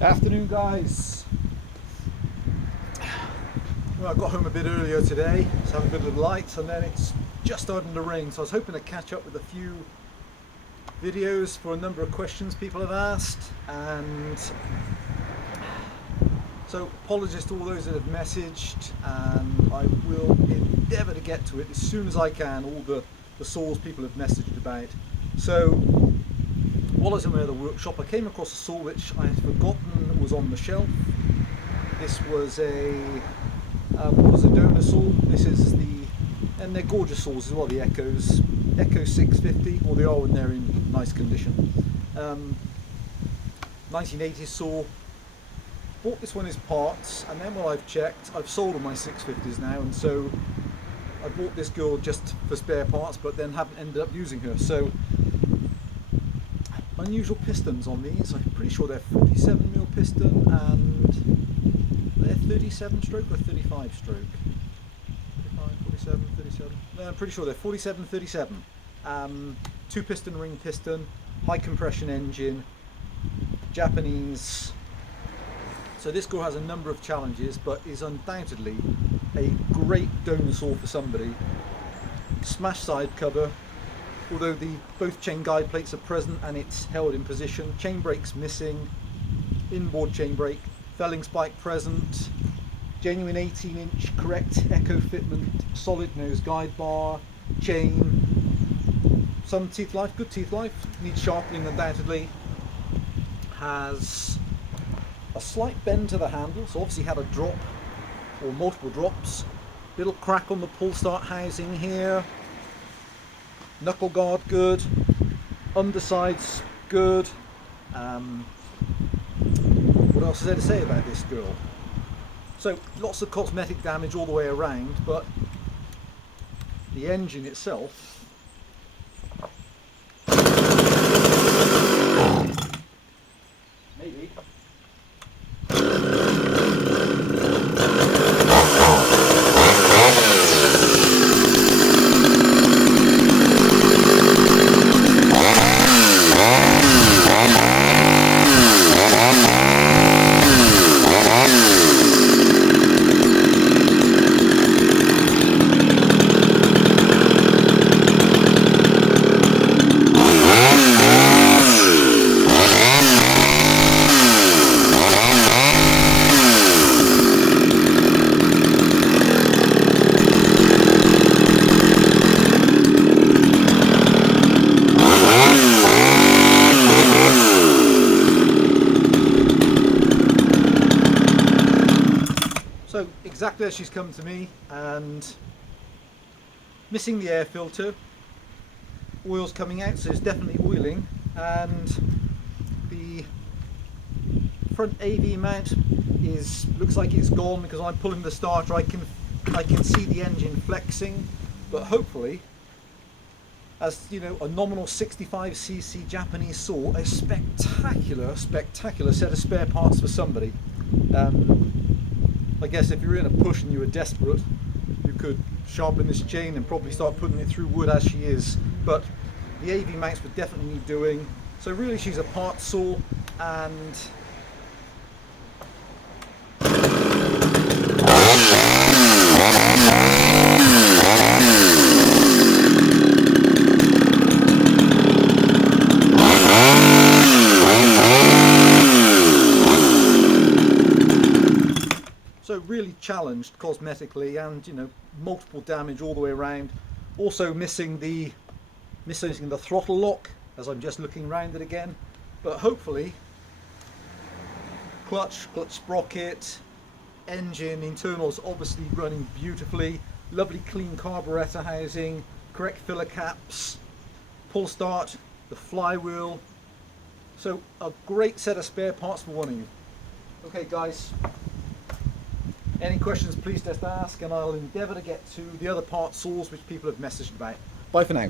Afternoon, guys. Well, I got home a bit earlier today, so having a bit of light, and then it's just starting to rain, so I was hoping to catch up with a few videos for a number of questions people have asked, and so apologies to all those that have messaged, and I will endeavour to get to it as soon as I can, all the saws people have messaged about. So while I was in my other workshop, I came across a saw which I had forgotten was on the shelf. This was a donor saw. This is and they're gorgeous saws as well, the Echo 650, or they are when they're in nice condition. 1980s saw. Bought this one as parts, and then while I've checked, I've sold all my 650s now, and so I bought this girl just for spare parts, but then haven't ended up using her. So unusual pistons on these. I'm pretty sure they're 47mm piston, and they're 37 stroke or 35 stroke. 35, 47, 37. No, I'm pretty sure they're 47, 37. Two piston ring piston, high compression engine, Japanese. So this girl has a number of challenges, but is undoubtedly a great donor saw for somebody. Smash side cover, although both chain guide plates are present and it's held in position. Chain brake's missing, inboard chain brake, felling spike present, genuine 18-inch correct Echo fitment, solid nose guide bar, chain, some teeth life, good teeth life, needs sharpening undoubtedly, has a slight bend to the handle, so obviously had a drop or multiple drops, little crack on the pull start housing here, knuckle guard good, underside's good. What else is there to say about this girl? So lots of cosmetic damage all the way around, but the engine itself, maybe. So exactly as she's come to me, and missing the air filter, oil's coming out, so it's definitely oiling, and the front AV mount looks like it's gone because I'm pulling the starter. I can see the engine flexing, but hopefully, as you know, a nominal 65cc Japanese saw, a spectacular set of spare parts for somebody. I guess if you're in a push and you were desperate, you could sharpen this chain and probably start putting it through wood as she is, but the AV mounts would definitely need doing. So really she's a part saw, and so really challenged cosmetically, and you know, multiple damage all the way around. Also missing the throttle lock as I'm just looking around it again, but hopefully clutch sprocket, engine internals obviously running beautifully, lovely clean carburetor housing, correct filler caps, pull start, the flywheel. So a great set of spare parts for one of you. Okay guys, any questions please just ask, and I'll endeavour to get to the other part saws which people have messaged about. Bye for now.